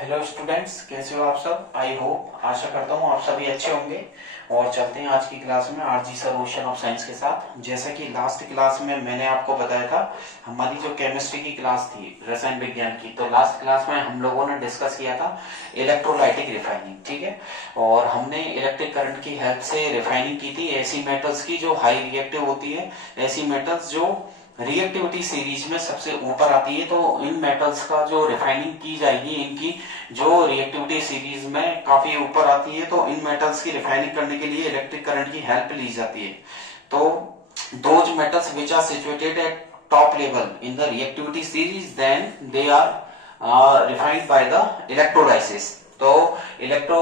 Hello students, कैसे हो आप सब। आई होप, आशा करता हूँ आप सभी अच्छे होंगे। और चलते हैं आज की क्लास में आरजी सॉल्यूशन ऑफ साइंस के साथ। जैसा कि लास्ट क्लास में मैंने आपको बताया था, हमारी जो केमिस्ट्री की क्लास थी रसायन विज्ञान की, तो लास्ट क्लास में हम लोगों ने डिस्कस किया था इलेक्ट्रोलाइटिक रिफाइनिंग। ठीक है, और हमने इलेक्ट्रिक करंट की हेल्प से रिफाइनिंग की थी ऐसी मेटल्स की जो हाई रिएक्टिव होती है, ऐसी मेटल्स जो रिएक्टिविटी सीरीज में सबसे ऊपर आती है। तो इन मेटल्स का जो रिफाइनिंग की जाएगी, इनकी जो रिएक्टिविटी सीरीज में काफी ऊपर आती है, तो इन मेटल्स की रिफाइनिंग करने के लिए इलेक्ट्रिक करंट की हेल्प ली जाती है। तो those metals which are situated at top level in the reactivity series, then they are refined by the electrolysis. तो इलेक्ट्रो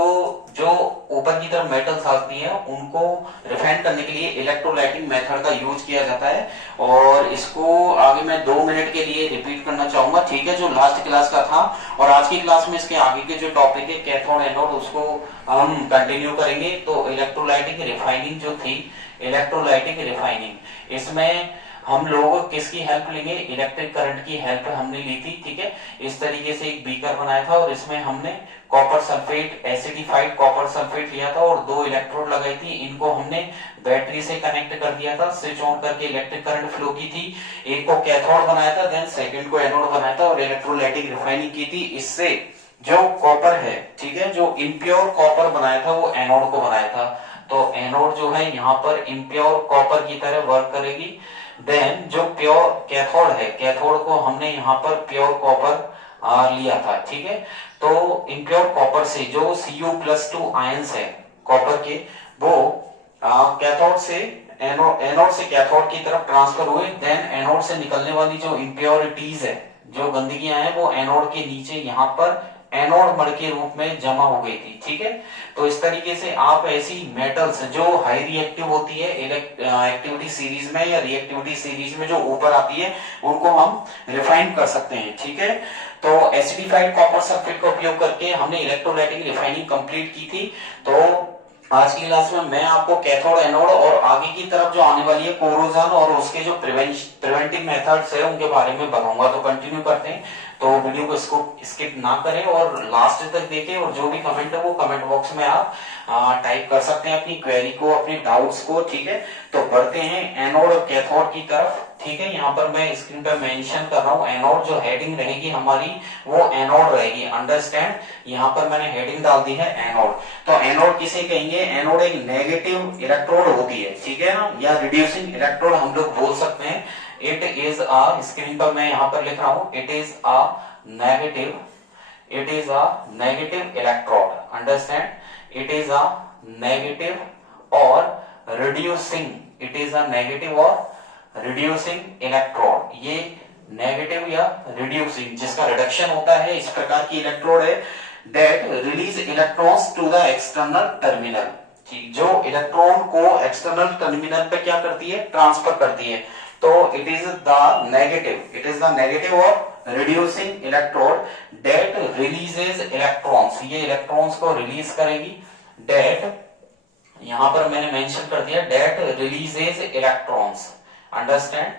जो ऊपर की तरफ मेटल्स आती हैं उनको रिफाइन करने के लिए इलेक्ट्रोलाइटिक मेथड का यूज किया जाता है। और इसको आगे मैं 2 मिनट के लिए रिपीट करना चाहूंगा, ठीक है, जो लास्ट क्लास का था। और आज की क्लास में इसके आगे के जो टॉपिक है कैथोड एनोड, उसको हम कंटिन्यू करेंगे। तो इलेक्ट्रोलाइटिक रिफाइनिंग जो थी, इलेक्ट्रोलाइटिक रिफाइनिंग, इसमें हम लोग किसकी हेल्प लेंगे? इलेक्ट्रिक करंट की हेल्प हमने ली थी। ठीक है, इस तरीके से एक बीकर बनाया था और इसमें हमने copper sulphate, acidified copper sulphate लिया था और 2 इलेक्ट्रोड लगाई थी। इनको हमने बैटरी से कनेक्ट कर दिया था, स्विच ऑन करके इलेक्ट्रिक करंट फ्लो की थी। एक को कैथोड बनाया था, देन सेकंड को एनोड बनाया था और इलेक्ट्रोलाइटिक रिफाइनिंग की थी। इससे जो कॉपर है, ठीक है, जो इम्प्योर कॉपर बनाया था वो एनोड को बनाया था। तो एनोड जो है यहाँ पर इम्प्योर कॉपर की तरह वर्क करेगी। देन जो प्योर कैथोड है, कैथोड को हमने यहाँ पर प्योर कॉपर लिया था। ठीक है, तो इम्प्योर कॉपर से जो Cu+2 आयंस है कॉपर के, वो कैथोड से एनोड से कैथोड की तरफ ट्रांसफर हुए। देन एनोड से निकलने वाली जो इम्प्योरिटीज है, जो गंदगियां हैं, वो एनोड के नीचे यहाँ पर एनोड मड़ के रूप में जमा हो गई थी। ठीक है, तो इस तरीके से आप ऐसी मेटल्स जो हाई रिएक्टिव होती है एक्टिविटी सीरीज में या रिएक्टिविटी सीरीज में जो ऊपर आती है, उनको हम रिफाइन कर सकते हैं। ठीक है, तो एसिडिफाइड कॉपर सल्फेट का उपयोग करके हमने इलेक्ट्रोलाइटिक रिफाइनिंग कंप्लीट की थी। तो आज की क्लास में मैं आपको कैथोड एनोड और आगे की तरफ जो आने वाली है कोरोजन और उसके जो प्रिवेंटिव मेथड्स है उनके बारे में बताऊंगा। तो कंटिन्यू करते हैं, तो वीडियो को इसको स्किप ना करें और लास्ट तक देखें। और जो भी कमेंट है वो कमेंट बॉक्स में आप टाइप कर सकते हैं अपनी क्वेरी को, अपने डाउट्स को। ठीक है, तो बढ़ते हैं एनोड और कैथोड की तरफ। ठीक है, यहाँ पर मैं स्क्रीन पर मेंशन कर रहा हूँ एनोड, जो हेडिंग रहेगी हमारी वो एनोड रहेगी। अंडरस्टैंड, यहाँ पर मैंने हेडिंग डाल दी है एनोड। तो एनोड किसे कहेंगे? एनोड एक नेगेटिव इलेक्ट्रोड होती है, ठीक है ना, या रिड्यूसिंग इलेक्ट्रोड हम लोग बोल सकते हैं। इट इज अ, स्क्रीन पर मैं यहाँ पर लिख रहा हूँ, it is a negative, it is a negative electrode. Understand, it is a negative or reducing, it is a negative or reducing electrode। ये नेगेटिव या रिड्यूसिंग, जिसका रिडक्शन होता है, इस प्रकार की इलेक्ट्रोड है। that release electrons to the external terminal, जो इलेक्ट्रॉन को एक्सटर्नल टर्मिनल पे क्या करती है? ट्रांसफर करती है। तो it is the negative, it is the negative और reducing electrode that releases electrons, ये इलेक्ट्रॉन्स को रिलीज करेगी। डेट, यहां पर मैंने मेंशन कर दिया, डेट रिलीजेज इलेक्ट्रॉन्स। अंडरस्टैंड,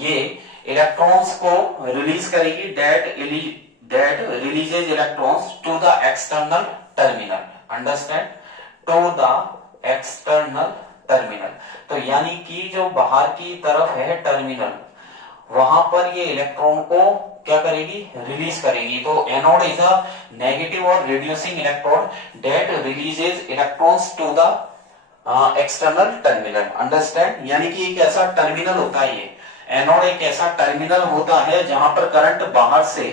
ये इलेक्ट्रॉन्स को रिलीज करेगी। That releases electrons to the external terminal. Understand, to the external terminal. तो यानी कि जो बाहर की तरफ है टर्मिनल, वहां पर ये इलेक्ट्रॉन को क्या करेगी? रिलीज करेगी। तो एनोड इज अ नेगेटिव और reducing electrode that releases electrons to the external terminal. Understand, यानी कि एक ऐसा टर्मिनल होता है, ये एनोड एक ऐसा टर्मिनल होता है जहां पर करंट बाहर से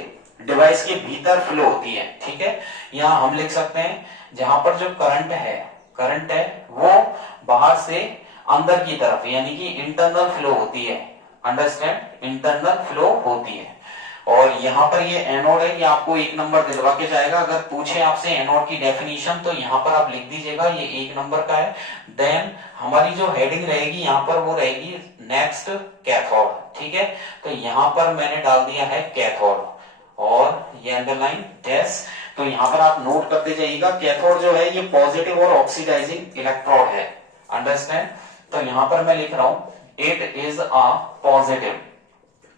डिवाइस के भीतर फ्लो होती है। ठीक है, यहां हम लिख सकते हैं, जहां पर जो करंट है वो बाहर से अंदर की तरफ, यानी कि इंटरनल फ्लो होती है। अंडरस्टैंड, इंटरनल फ्लो होती है। और यहाँ पर ये एनोड है, ये आपको 1 नंबर दिलवा के जाएगा। अगर पूछे आपसे एनोड की डेफिनेशन, तो यहाँ पर आप लिख दीजिएगा, ये 1 नंबर का है। देन हमारी जो हेडिंग रहेगी यहाँ पर वो रहेगी नेक्स्ट कैथोड। ठीक है, तो यहाँ पर मैंने डाल दिया है कैथोड और ये अंडरलाइन डैश। तो यहाँ पर आप नोट करते जाइएगा, कैथोड जो है ये पॉजिटिव और ऑक्सीडाइजिंग इलेक्ट्रोड है। अंडरस्टैंड, तो यहाँ पर मैं लिख रहा हूं, it is a positive,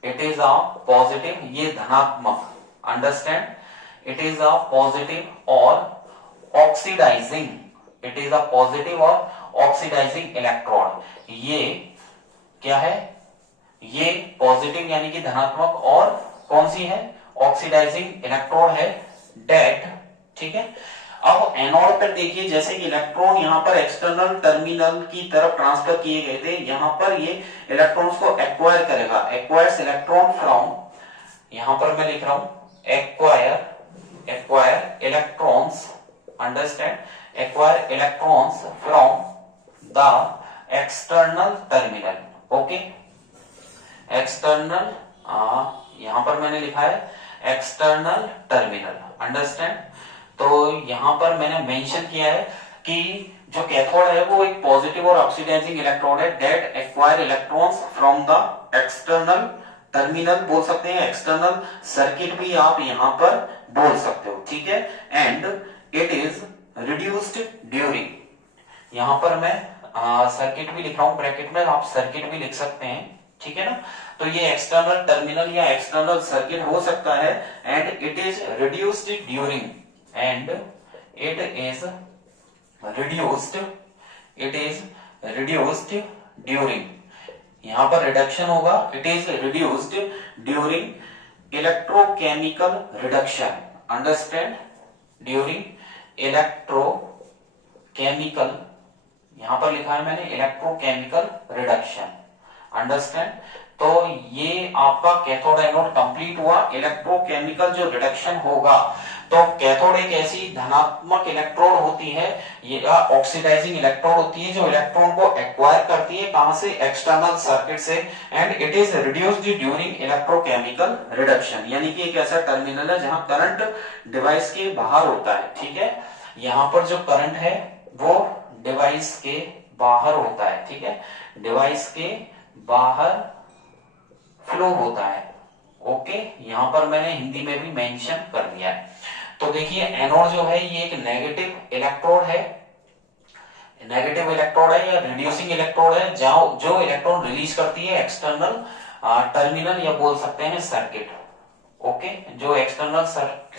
it is a positive, ये धनात्मक। Understand, it is a positive और oxidising, it is a positive और ऑक्सीडाइजिंग इलेक्ट्रॉन। ये क्या है, ये पॉजिटिव यानी कि धनात्मक और कौन सी है, ऑक्सीडाइजिंग इलेक्ट्रॉन है, डेट। ठीक है, अब एनोड पर देखिए, जैसे कि इलेक्ट्रॉन यहां पर एक्सटर्नल टर्मिनल की तरफ ट्रांसफर किए गए थे, यहां पर ये इलेक्ट्रॉन्स को एक्वायर करेगा, एक्वायर्स इलेक्ट्रॉन फ्रॉम, यहां पर मैं लिख रहा हूं acquire electrons, understand, acquire electrons from the external terminal. Okay, external, यहां पर मैंने लिखा है एक्सटर्नल टर्मिनल, अंडरस्टैंड। तो यहां पर मैंने मेंशन किया है कि जो कैथोड है वो एक पॉजिटिव और ऑक्सीडाइजिंग इलेक्ट्रोड है, that acquire electrons from the external terminal बोल सकते हैं, एक्सटर्नल सर्किट भी आप यहां पर बोल सकते हो। ठीक है, and it is reduced during, यहां पर मैं सर्किट भी लिख रहा हूं ब्रैकेट में, आप सर्किट भी लिख सकते हैं। ठीक है ना, तो ये एक्सटर्नल टर्मिनल या एक्सटर्नल सर्किट हो सकता है, and it is reduced during, and it is reduced, it is reduced during, यहां पर रिडक्शन होगा, it is reduced during electrochemical reduction, understand, during electrochemical, यहां पर लिखा है मैंने इलेक्ट्रोकेमिकल रिडक्शन, अंडरस्टैंड। तो ये आपका कैथोड एनोड कंप्लीट हुआ। इलेक्ट्रोकेमिकल जो रिडक्शन होगा, तो कैथोड एक ऐसी धनात्मक इलेक्ट्रोड होती है, ये ऑक्सीडाइजिंग इलेक्ट्रोड होती है, जो इलेक्ट्रॉन को एक्वायर करती है, कहां से, एक्सटर्नल सर्किट से, and it is reduced during electrochemical reduction, यानी कि एक ऐसा टर्मिनल है जहां करंट डिवाइस के बाहर होता है। ठीक है, यहां पर जो करंट है वो डिवाइस के बाहर होता है। ठीक है, डिवाइस के बाहर फ्लो होता है। ओके, यहां पर मैंने हिंदी में भी मेंशन कर दिया है। तो देखिए एनोड जो है ये एक नेगेटिव इलेक्ट्रोड है, नेगेटिव इलेक्ट्रोड है या रिड्यूसिंग इलेक्ट्रोड है, जो इलेक्ट्रॉन रिलीज करती है एक्सटर्नल टर्मिनल या बोल सकते हैं सर्किट। ओके, जो एक्सटर्नल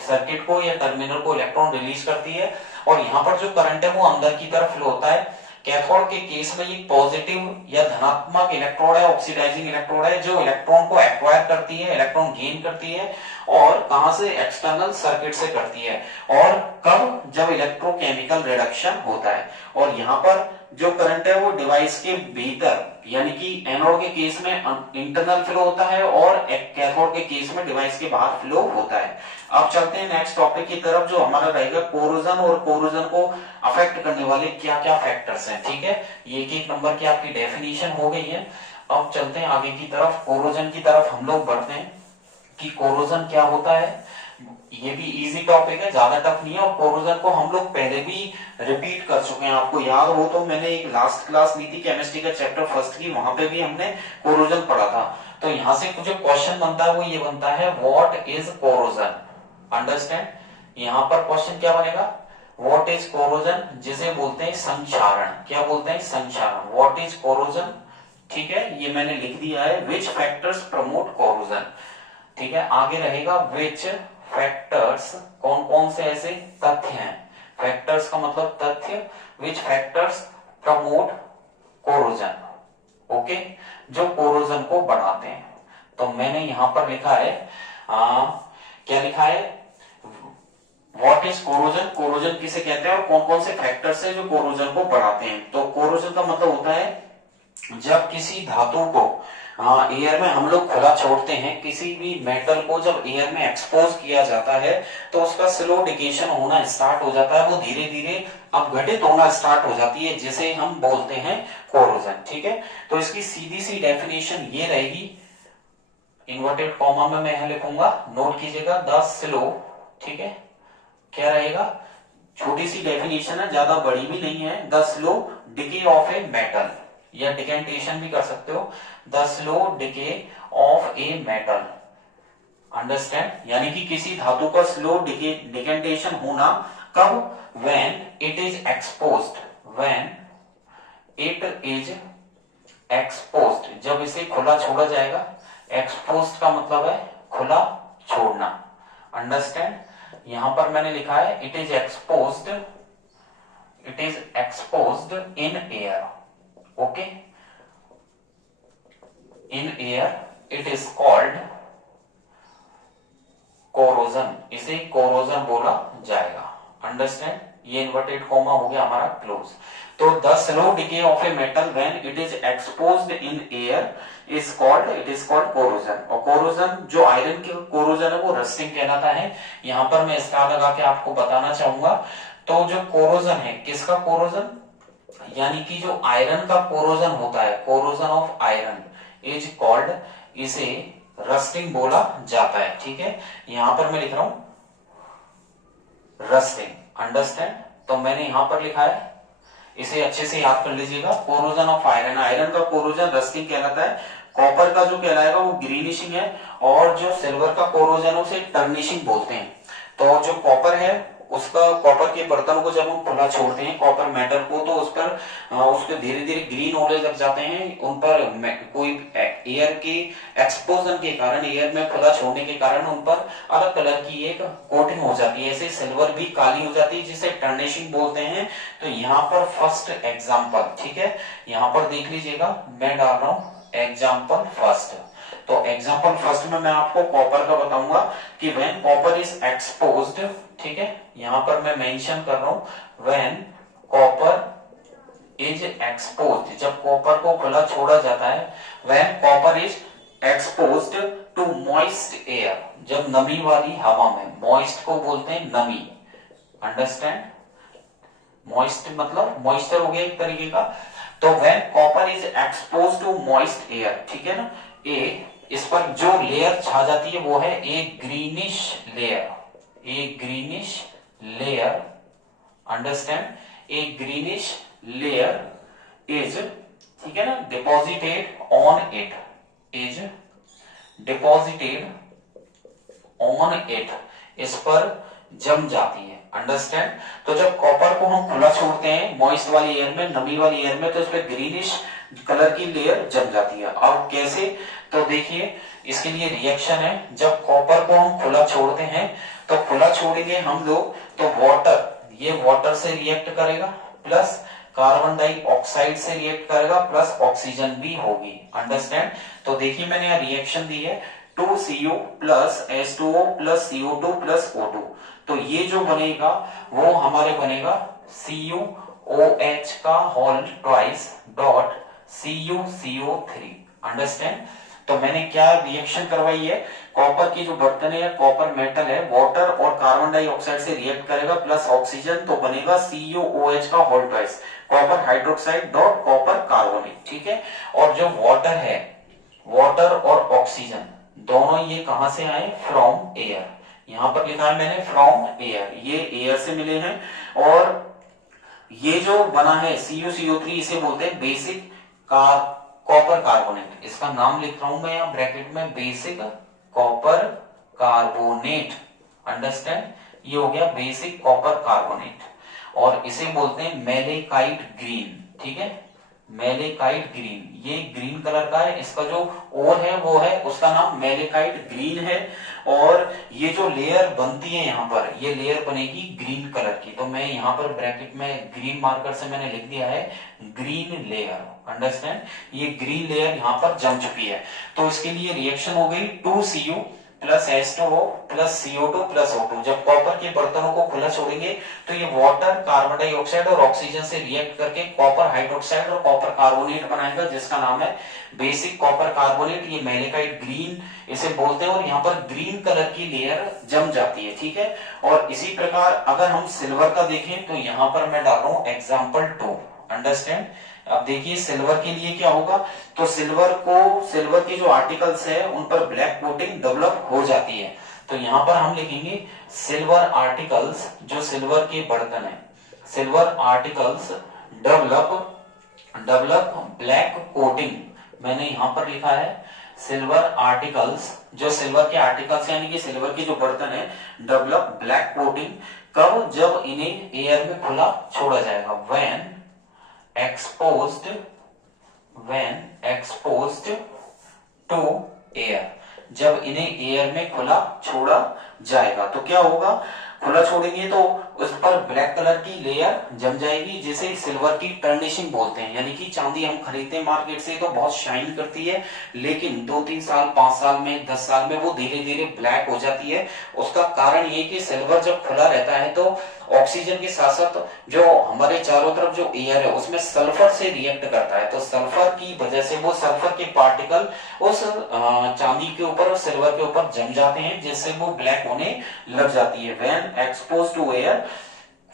सर्किट को या टर्मिनल को इलेक्ट्रॉन रिलीज करती है, और यहां पर जो करंट है वो अंदर की तरफ फ्लो होता है। कैथोड के केस में ये पॉजिटिव या धनात्मक इलेक्ट्रोड है, ऑक्सीडाइजिंग इलेक्ट्रोड है, जो इलेक्ट्रॉन को एक्वायर करती है, इलेक्ट्रॉन गेन करती है, और कहां से, एक्सटर्नल सर्किट से करती है, और कब, जब इलेक्ट्रोकेमिकल रिडक्शन होता है। और यहां पर जो करंट है वो डिवाइस के भीतर, यानी कि एनोड के केस में इंटरनल फ्लो होता है, और कैथोड के केस में डिवाइस के बाहर फ्लो होता है। अब चलते हैं नेक्स्ट टॉपिक की तरफ, जो हमारा रहेगा कोरोजन, और कोरोजन को अफेक्ट करने वाले क्या क्या फैक्टर्स हैं। ठीक है, ये एक नंबर की आपकी डेफिनेशन हो गई है। अब चलते हैं आगे की तरफ, कोरोजन की तरफ हम लोग बढ़ते हैं कि कोरोजन क्या होता है। ये भी इजी टॉपिक है, ज्यादा टफ नहीं है, और कोरोजन को हम लोग पहले भी रिपीट कर चुके हैं। आपको याद हो तो मैंने एक लास्ट क्लास ली थी केमिस्ट्री का चैप्टर फर्स्ट की, वहां पे भी हमने कोरोजन पढ़ा था। तो यहां से जो क्वेश्चन बनता है वो ये बनता है, व्हाट इज कोरोजन, अंडरस्टैंड। यहां पर क्वेश्चन क्या बनेगा, व्हाट इज कोरोजन, जिसे बोलते हैं संक्षारण, क्या बोलते हैं, संक्षारण, व्हाट इज कोरोजन। ठीक है, ये मैंने लिख दिया है, विच फैक्टर्स प्रमोट कोरोजन। ठीक है, आगे रहेगा विच फैक्टर्स, कौन कौन से ऐसे तथ्य हैं, फैक्टर्स का मतलब तथ्य, विच फैक्टर्स प्रमोट कोरोजन, ओके, जो कोरोजन को बढ़ाते हैं। तो मैंने यहां पर लिखा है, क्या लिखा है, व्हाट इज कोरोजन, कोरोजन किसे कहते हैं, और कौन कौन से फैक्टर्स है जो कोरोजन को बढ़ाते हैं। तो कोरोजन का मतलब होता है जब किसी धातु को एयर में हम लोग खुला छोड़ते हैं, किसी भी मेटल को जब एयर में एक्सपोज किया जाता है, तो उसका स्लो डिकेशन होना स्टार्ट हो जाता है, वो धीरे धीरे अपघटित होना स्टार्ट हो जाती है, जिसे हम बोलते हैं कोरोजन। ठीक है, तो इसकी सीधी सी डेफिनेशन ये रहेगी, इन्वर्टेड कॉमा में मैं लिखूंगा, नोट कीजिएगा, द स्लो, ठीक है, क्या रहेगा, छोटी सी डेफिनेशन है, ज्यादा बड़ी भी नहीं है, the slow decay of a metal, या डिकेंटेशन भी कर सकते हो, the slow decay of a metal, understand, यानी कि किसी धातु का स्लो डिकेंटेशन होना, कब, when it is exposed, when it is exposed, जब इसे खुला छोड़ा जाएगा, एक्सपोज्ड का मतलब है खुला छोड़ना, अंडरस्टैंड, यहां पर मैंने लिखा है it is exposed in air, okay, in air it is called corrosion, इसे कोरोजन बोला जाएगा। अंडरस्टैंड, ये इन्वर्टेड कॉमा हो गया हमारा क्लोज। तो the slow decay of a metal when it is exposed in air it is called corrosion. और corrosion, जो आयरन की कोरोजन है वो रस्टिंग कहलाता है। यहां पर मैं स्टार लगा के आपको बताना चाहूंगा, तो जो कोरोजन है, किसका कोरोजन, यानी कि जो आयरन का कोरोजन होता है, corrosion of iron is called, इसे रस्टिंग बोला जाता है। ठीक है, यहां पर मैं लिख रहा हूं रस्टिंग, अंडरस्टैंड। तो मैंने यहां पर लिखा है, इसे अच्छे से याद कर लीजिएगा, कोरोजन ऑफ आयरन, आयरन का कोरोजन रस्टिंग कहलाता है। कॉपर का जो कहलाएगा वो ग्रीनिशिंग है, और जो सिल्वर का कोरोजन है उसे टर्निशिंग बोलते हैं। तो जो कॉपर है उसका, कॉपर के बर्तन को जब हम खुला छोड़ते हैं कॉपर मेटल को, तो उस पर उसके धीरे धीरे ग्रीन होने लग जाते हैं। उन पर कोई एयर की एक्सपोजन के कारण, एयर में खुला छोड़ने के कारण उन पर अलग कलर की एक कोटिंग हो जाती है। ऐसे सिल्वर भी काली हो जाती है, जिसे टर्निशिंग बोलते हैं। तो यहाँ पर फर्स्ट एग्जाम्पल, ठीक है, यहाँ पर देख लीजिएगा, मैं डाल रहा हूं एग्जाम्पल फर्स्ट। तो एग्जाम्पल फर्स्ट में मैं आपको कॉपर का बताऊंगा कि व्हेन कॉपर इज एक्सपोज्ड, ठीक है, यहां पर मैं मेंशन कर रहा हूं व्हेन कॉपर इज एक्सपोज्ड, जब कॉपर को खुला छोड़ा जाता है, when copper is exposed to moist air, जब नमी वाली हवा में, मॉइस्ट को बोलते हैं नमी, अंडरस्टैंड, मॉइस्ट मतलब मॉइस्चर हो गया एक तरीके का। तो when copper is expose to moist air, ठीक है ना, इस पर जो लेयर छा जाती है वो है a greenish layer, a greenish layer, understand, a greenish layer is, ठीक है ना, deposited on it, is deposited on it, इस पर जम जाती है, अंडरस्टैंड। तो जब कॉपर को हम खुला छोड़ते हैं मॉइस्ट वाली एयर में, नमी वाली एयर में, तो इस पर ग्रीनिश कलर की लेयर जम जाती है। अब कैसे, तो देखिए इसके लिए रिएक्शन है। जब कॉपर को हम खुला छोड़ते हैं, तो खुला छोड़ेंगे हम लोग, तो वाटर, ये वाटर से रिएक्ट करेगा, प्लस कार्बन डाइऑक्साइड से रिएक्ट करेगा, प्लस ऑक्सीजन भी होगी, अंडरस्टैंड। तो देखिए मैंने यहाँ रिएक्शन दी है 2CO plus H2O plus CO2 plus O2। तो ये जो बनेगा वो हमारे बनेगा CuOH का whole twice dot CuCO3, understand. तो मैंने क्या रिएक्शन करवाई है, कॉपर की जो बर्तन है, कॉपर मेटल है, वाटर और कार्बन डाइऑक्साइड से रिएक्ट करेगा प्लस ऑक्सीजन, तो बनेगा CuOH का whole twice copper hydroxide dot copper carbonate, ठीक है। और जो वाटर है, वाटर और ऑक्सीजन दोनों ये कहां से आए, फ्रॉम एयर, यहां पर लिखा है मैंने फ्रॉम एयर, ये एयर से मिले हैं। और ये जो बना है CuCO3, इसे बोलते हैं बेसिक कॉपर कार्बोनेट, इसका नाम लिख रहा हूं मैं यहां ब्रैकेट में, बेसिक कॉपर कार्बोनेट, अंडरस्टैंड, ये हो गया बेसिक कॉपर कार्बोनेट। और इसे बोलते हैं मेलेकाइट ग्रीन, ठीक है, मेलेकाइट ग्रीन, ये ग्रीन कलर का है, इसका जो ओर है वो है, उसका नाम मेलेकाइट ग्रीन है। और ये जो लेयर बनती है यहाँ पर, ये लेयर बनेगी ग्रीन कलर की, तो मैं यहाँ पर ब्रैकेट में ग्रीन मार्कर से मैंने लिख दिया है ग्रीन लेयर, अंडरस्टैंड, ये ग्रीन लेयर यहाँ पर जम चुकी है। तो इसके लिए रिएक्शन हो गई 2Cu plus H2O plus CO2 plus O2। जब कॉपर के बर्तनों को खुला छोड़ेंगे तो ये वाटर, कार्बन डाइऑक्साइड और ऑक्सीजन से रिएक्ट करके कॉपर हाइड्रोक्साइड और कॉपर कार्बोनेट बनाएगा, जिसका नाम है बेसिक कॉपर कार्बोनेट, ये मेलेकाइट ग्रीन इसे बोलते हैं। और यहाँ पर ग्रीन कलर की लेयर जम जाती है, ठीक है। और इसी प्रकार अगर हम सिल्वर का देखें, तो यहाँ पर मैं डाल रहा हूं एग्जाम्पल 2, अंडरस्टैंड। अब देखिए सिल्वर के लिए क्या होगा, तो सिल्वर के जो आर्टिकल्स है उन पर ब्लैक कोटिंग डेवलप हो जाती है। तो यहाँ पर हम लिखेंगे सिल्वर आर्टिकल्स, जो सिल्वर के बर्तन है, silver articles develop black coating, मैंने यहां पर लिखा है सिल्वर आर्टिकल्स, जो सिल्वर के आर्टिकल्स यानी कि सिल्वर के जो बर्तन है, डेवलप ब्लैक कोटिंग, कब, जब इन्हें एयर में खुला छोड़ा जाएगा, व्हेन एक्सपोज्ड टू एयर, जब इन्हें एयर में खुला छोड़ा जाएगा। तो क्या होगा, खुला छोड़ेंगे तो उस पर ब्लैक कलर की लेयर जम जाएगी, जिसे सिल्वर की टर्निशिंग बोलते हैं। यानी कि चांदी हम खरीदते हैं मार्केट से तो बहुत शाइन करती है, लेकिन 2-3 साल, 5 साल में, 10 साल में वो धीरे धीरे ब्लैक हो जाती है। उसका कारण ये कि सिल्वर जब खुला रहता है तो ऑक्सीजन के साथ साथ जो हमारे चारों तरफ जो एयर है उसमें सल्फर से रिएक्ट करता है, तो सल्फर की वजह से वो सल्फर के पार्टिकल उस चांदी के ऊपर और सिल्वर के ऊपर जम जाते हैं, जिससे वो ब्लैक होने लग जाती है। When expose to air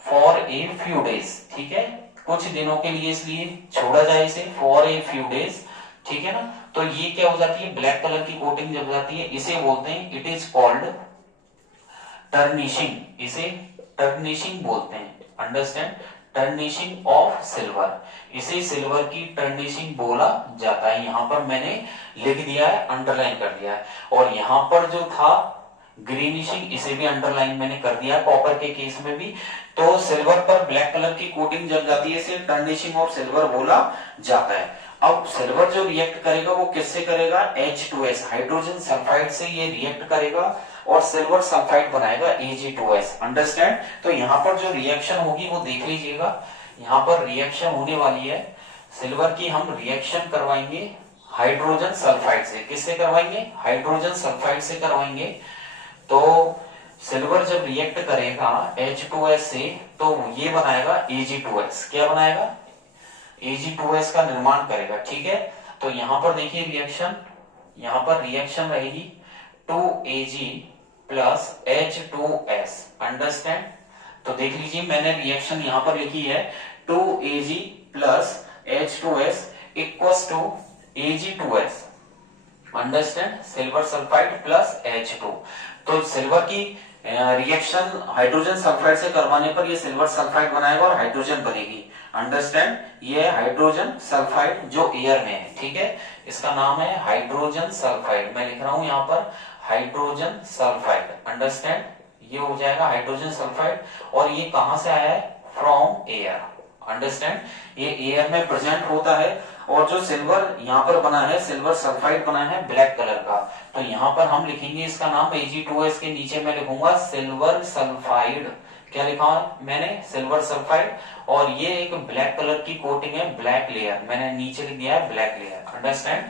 for a few days, ठीक है, कुछ दिनों के लिए इसलिए छोड़ा जाए इसे, फॉर ए फ्यू डेज, ठीक है ना। तो ये क्या हो जाती है, ब्लैक कलर की कोटिंग जम जाती है, इसे बोलते हैं, इट इज कॉल्ड टर्निशिंग, इसे टर्निशिंग बोलते हैं। अंडरस्टैंड, टर्निशिंग ऑफ सिल्वर, इसे सिल्वर की टर्निशिंग बोला जाता है। यहां पर मैंने लिख दिया है, अंडरलाइन कर दिया है। और यहां पर जो था ग्रीनिशिंग, इसे भी अंडरलाइन मैंने कर दिया है कॉपर के केस में भी। तो सिल्वर पर ब्लैक कलर की कोटिंग जब जाती है इसे टर्निशिंग ऑफ सिल्वर बोला जाता है। अब सिल्वर जो रिएक्ट करेगा वो किससे करेगा, H2S, हाइड्रोजन सल्फाइड से ये रिएक्ट करेगा और सिल्वर सल्फाइड बनाएगा Ag2S। अंडरस्टैंड। तो यहाँ पर जो रिएक्शन होगी वो देख लीजिएगा, यहाँ पर रिएक्शन होने वाली है सिल्वर की, हम रिएक्शन करवाएंगे हाइड्रोजन सल्फाइड से। किससे करवाएंगे, हाइड्रोजन सल्फाइड से करवाएंगे। तो सिल्वर जब रिएक्ट करेगा H2S से तो ये बनाएगा Ag2S। क्या बनाएगा, Ag2S का निर्माण करेगा, ठीक है। तो यहां पर देखिए रिएक्शन, यहां पर रिएक्शन रहेगी 2Ag प्लस H2S। अंडरस्टैंड। तो देख लीजिए मैंने रिएक्शन यहां पर लिखी है 2Ag plus H2S equals to Ag2S। Understand, silver sulphide plus H2। तो सिल्वर की रिएक्शन हाइड्रोजन सल्फाइड से करवाने पर ये सिल्वर सल्फाइड बनाएगा और हाइड्रोजन बनेगी। अंडरस्टैंड, ये हाइड्रोजन सल्फाइड जो एयर में है, ठीक है, इसका नाम है हाइड्रोजन सल्फाइड। मैं लिख रहा हूं यहां पर हाइड्रोजन सल्फाइड। अंडरस्टैंड, ये हो जाएगा हाइड्रोजन सल्फाइड। और ये कहां से आया है, फ्रॉम एयर। अंडरस्टैंड, ये एयर में प्रेजेंट होता है। और जो सिल्वर यहाँ पर बना है, सिल्वर सल्फाइड बना है ब्लैक कलर का, तो यहाँ पर हम लिखेंगे इसका नाम Ag2S के नीचे मैं लिखूंगा सिल्वर सल्फाइड। क्या लिखा मैंने, सिल्वर सल्फाइड। और ये एक ब्लैक कलर की कोटिंग है, ब्लैक लेयर, मैंने नीचे लिख दिया है ब्लैक लेयर। अंडरस्टैंड।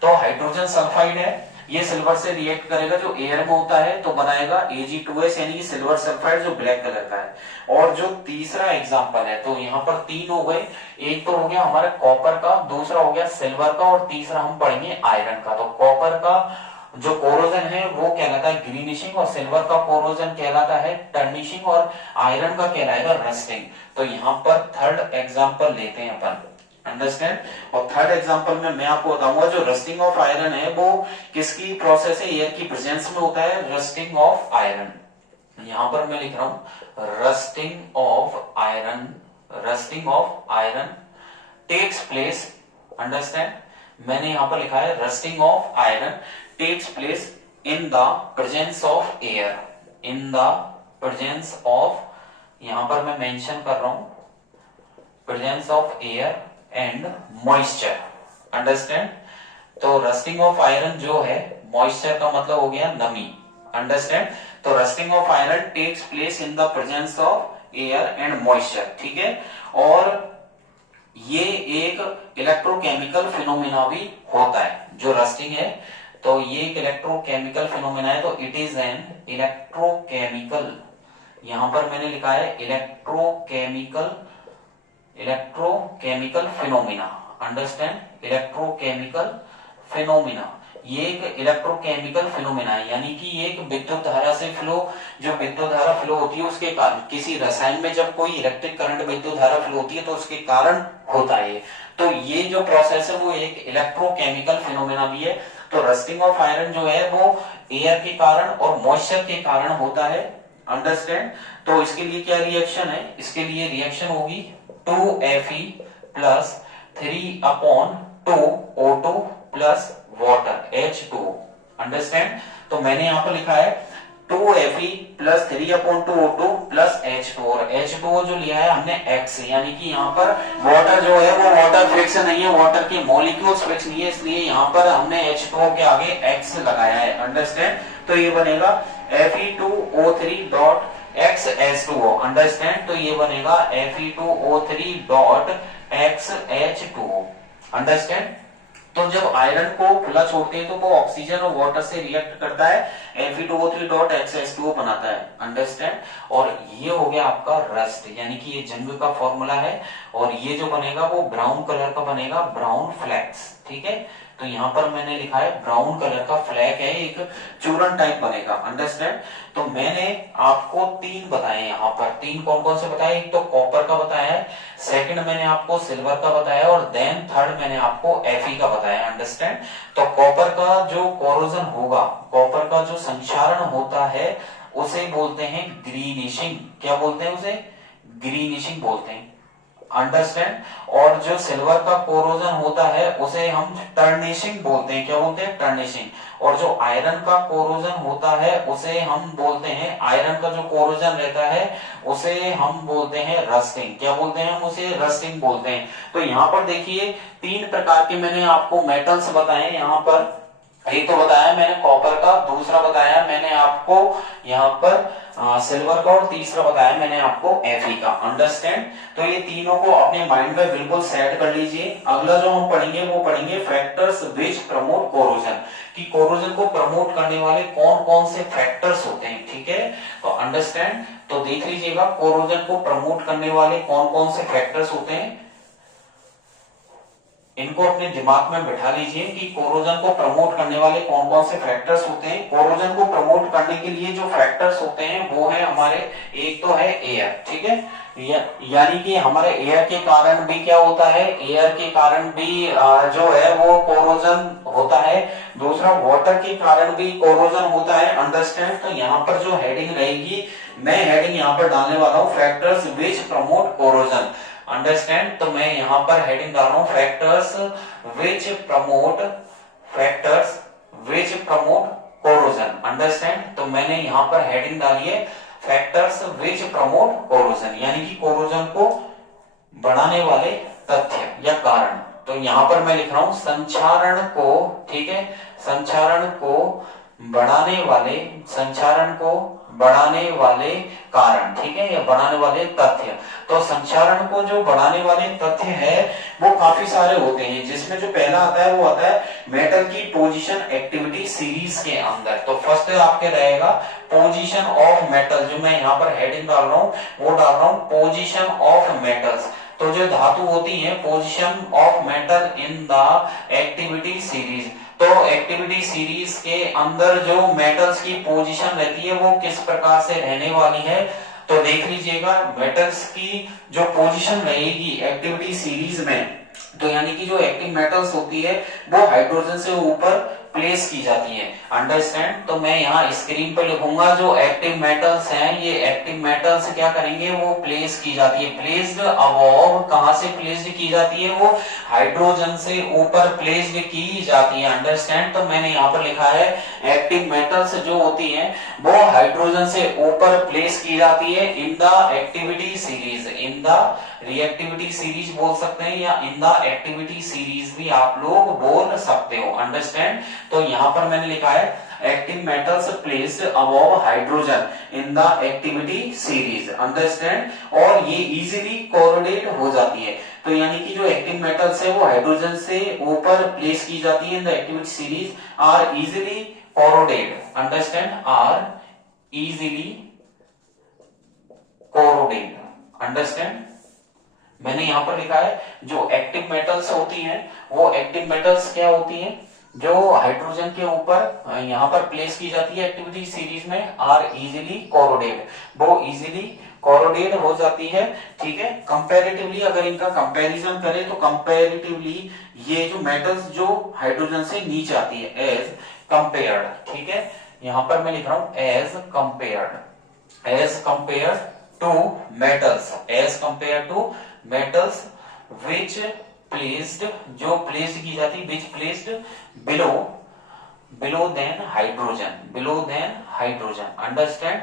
तो हाइड्रोजन सल्फाइड है, ये सिल्वर से रिएक्ट करेगा जो एयर में होता है तो बनाएगा Ag2S यानी कि सिल्वर सल्फाइड जो ब्लैक कलर का है। और जो तीसरा एग्जांपल है, तो यहाँ पर 3 हो गए, एक तो हो गया हमारा कॉपर का, दूसरा हो गया सिल्वर का, और तीसरा हम पढ़ेंगे आयरन का। तो कॉपर का जो कोरोजन है वो कहलाता है ग्रीनिशिंग, और सिल्वर का कोरोजन कहलाता है टर्निशिंग, और आयरन का कहलाएगा रस्टिंग। तो यहाँ पर थर्ड एग्जांपल लेते हैं अपन। अंडरस्टैंड। और थर्ड एग्जांपल में मैं आपको बताऊंगा जो रस्टिंग ऑफ आयरन है वो किसकी प्रोसेस है, एयर की प्रेजेंस में होता है, रस्टिंग ऑफ आयरन। यहां पर मैं लिख रहा हूं rusting of iron, rusting of iron takes place. Understand, मैंने यहां पर लिखा है rusting of iron takes place in the presence of air, in the presence of, यहां पर मैं मेंशन कर रहा हूं presence of air and moisture. Understand. तो रस्टिंग ऑफ आयरन जो है, मॉइस्चर का मतलब हो गया नमी। अंडरस्टैंड। तो rusting of iron takes place in the presence of air and moisture, ठीक है। और ये एक इलेक्ट्रोकेमिकल फिनोमिना भी होता है जो रस्टिंग है, तो ये एक इलेक्ट्रोकेमिकल फिनोमिना है। तो इट इज एन इलेक्ट्रोकेमिकल, यहां पर मैंने लिखा है electrochemical, electrochemical phenomena. Understand, electrochemical phenomena, ये एक इलेक्ट्रोकेमिकल फिनोमिना है, यानी कि ये एक विद्युत धारा से फ्लो, जो विद्युत धारा फ्लो होती है उसके कारण, किसी रसायन में जब कोई इलेक्ट्रिक करंट विद्युत धारा फ्लो होती है तो उसके कारण होता है। तो ये जो प्रोसेस है वो एक इलेक्ट्रोकेमिकल फिनोमिना भी है। तो रस्टिंग ऑफ आयरन जो है वो एयर के कारण और मॉइस्चर के कारण होता है। अंडरस्टैंड। तो इसके लिए क्या रिएक्शन है, इसके लिए रिएक्शन होगी 2Fe plus 3/2O2 plus water H2। Understand. तो मैंने यहां पर लिखा है 2Fe plus 3/2O2 plus H2, और H2O जो लिया है हमने X, यानी कि यहाँ पर वाटर जो है वो वाटर फिक्स नहीं है, वाटर के मॉलिक्यूल्स फिक्स नहीं है, इसलिए यहाँ पर हमने H2O के आगे X लगाया है। अंडरस्टैंड? तो ये बनेगा Fe2O3 डॉट XH2O। अंडरस्टैंड? तो ये बनेगा Fe2O3 डॉट XH2O। अंडरस्टैंड? तो जब आयरन को खुला छोड़ते हैं तो वो ऑक्सीजन और वाटर से रिएक्ट करता है, Fe2O3 डॉट XH2O बनाता है। अंडरस्टैंड? और ये हो गया आपका रस्ट, यानी कि ये जंग का फॉर्मूला है, और ये जो बनेगा वो ब्राउन कलर का बनेगा, ब्राउन फ्लैक्स। ठीक है, तो यहाँ पर मैंने लिखा है ब्राउन कलर का फ्लैग है, एक चूरन टाइप बनेगा। अंडरस्टैंड? तो मैंने आपको तीन बताए, यहाँ पर तीन कौन कौन से बताए, एक तो कॉपर का बताया है, सेकंड मैंने आपको सिल्वर का बताया, और देन थर्ड मैंने आपको Fe का बताया। अंडरस्टैंड? तो कॉपर का जो कोरोजन होगा, कॉपर का जो संक्षारण होता है उसे बोलते हैं ग्रीनिशिंग। क्या बोलते हैं उसे? ग्रीनिशिंग बोलते हैं। अंडरस्टैंड? और जो सिल्वर का कोरोजन होता है उसे हम टर्निशिंग बोलते हैं। क्या बोलते हैं? टर्निशिंग। और जो आयरन का कोरोजन होता है उसे हम बोलते हैं, आयरन का जो कोरोजन रहता है उसे हम बोलते हैं रस्टिंग। क्या बोलते हैं? हम उसे रस्टिंग बोलते हैं। तो यहाँ पर देखिए तीन प्रकार के मैंने आपको मेटल्स बताए यहाँ पर, एक तो बताया मैंने कॉपर का, दूसरा बताया मैंने आपको यहाँ पर सिल्वर का, और तीसरा बताया मैंने आपको Fe का। अंडरस्टैंड? तो ये तीनों को अपने माइंड में बिल्कुल सेट कर लीजिए। अगला जो हम पढ़ेंगे वो पढ़ेंगे फैक्टर्स विच प्रमोट कोरोजन, कि कोरोजन को प्रमोट करने वाले कौन कौन से फैक्टर्स होते हैं। ठीक है, तो अंडरस्टैंड? तो देख लीजिएगा कोरोजन को प्रमोट करने वाले कौन कौन से फैक्टर्स होते हैं, इनको अपने दिमाग में बिठा लीजिए कि कोरोजन को प्रमोट करने वाले कौन कौन से फैक्टर्स होते हैं। कोरोजन को प्रमोट करने के लिए जो फैक्टर्स होते हैं वो है हमारे, एक तो है एयर। ठीक है, यानी कि हमारे एयर के कारण भी क्या होता है, एयर के कारण भी जो है वो कोरोजन होता है। दूसरा वाटर के कारण भी कोरोजन होता है। अंडरस्टैंड? तो यहाँ पर जो हेडिंग रहेगी, मैं हेडिंग यहाँ पर डालने वाला हूँ factors which promote corrosion. Understand? तो मैं यहां पर हेडिंग डाल रहा हूं factors which promote corrosion. Understand? तो मैंने यहां पर हेडिंग डाली है फैक्टर्स विच प्रमोट कोरोजन, यानी कि कोरोजन को बढ़ाने वाले तथ्य या कारण। तो यहां पर मैं लिख रहा हूं संक्षारण को, ठीक है, संक्षारण को बढ़ाने वाले कारण, ठीक है, या बढ़ाने वाले तथ्य। तो संक्षारण को जो बढ़ाने वाले तथ्य है वो काफी सारे होते हैं, जिसमें जो पहला आता है वो आता है मेटल की पोजीशन एक्टिविटी सीरीज के अंदर। तो फर्स्ट आपके रहेगा पोजीशन ऑफ मेटल, जो मैं यहाँ पर हेडिंग डाल रहा हूँ वो डाल रहा हूँ पोजीशन ऑफ मेटल्स। तो जो धातु होती है position of metal in the activity series, तो एक्टिविटी सीरीज के अंदर जो मेटल्स की पोजीशन रहती है वो किस प्रकार से रहने वाली है। तो देख लीजिएगा मेटल्स की जो पोजीशन रहेगी एक्टिविटी सीरीज में, तो यानी कि जो एक्टिव मेटल्स होती है वो हाइड्रोजन से ऊपर प्लेस की जाती है। अंडरस्टैंड? तो मैं यहाँ स्क्रीन पर लिखूंगा जो एक्टिव मेटल्स हैं, ये एक्टिव मेटल्स क्या करेंगे, वो प्लेस की जाती है। प्लेस्ड अबव, कहां से प्लेस्ड की जाती है, वो हाइड्रोजन से ऊपर प्लेस्ड की जाती है। अंडरस्टैंड? तो मैंने यहाँ पर लिखा है एक्टिव मेटल्स जो होती हैं वो हाइड्रोजन से ऊपर प्लेस की जाती है in the activity series, in the reactivity series बोल सकते हैं, या इन द एक्टिविटी सीरीज भी आप लोग बोल सकते हो। अंडरस्टैंड? तो यहां पर मैंने लिखा है active metals placed above hydrogen in the activity series. Understand? और ये इजीली कोरोलेट हो जाती है। तो यानी कि जो एक्टिव मेटल्स है वो हाइड्रोजन से ऊपर प्लेस की जाती है in the activity series, are easily corroded. Understand? Are easily corroded. Understand? मैंने यहां पर लिखा है जो एक्टिव मेटल्स होती हैं वो एक्टिव मेटल्स क्या होती हैं, जो हाइड्रोजन के ऊपर यहां पर प्लेस की जाती है एक्टिविटी सीरीज में, आर इजीली कोरोडेड, वो इजीली कोरोडेड हो जाती है। ठीक है, कंपैरेटिवली अगर इनका कंपैरिजन करें तो कंपैरेटिवली ये जो मेटल्स जो हाइड्रोजन से नीचे आती है एज कंपेयर्ड, ठीक है, यहां पर मैं लिख रहा हूं as compared to metals, as compare to metals which placed, जो प्लेस्ड की जाती, which placed below below than hydrogen, below than hydrogen, understand.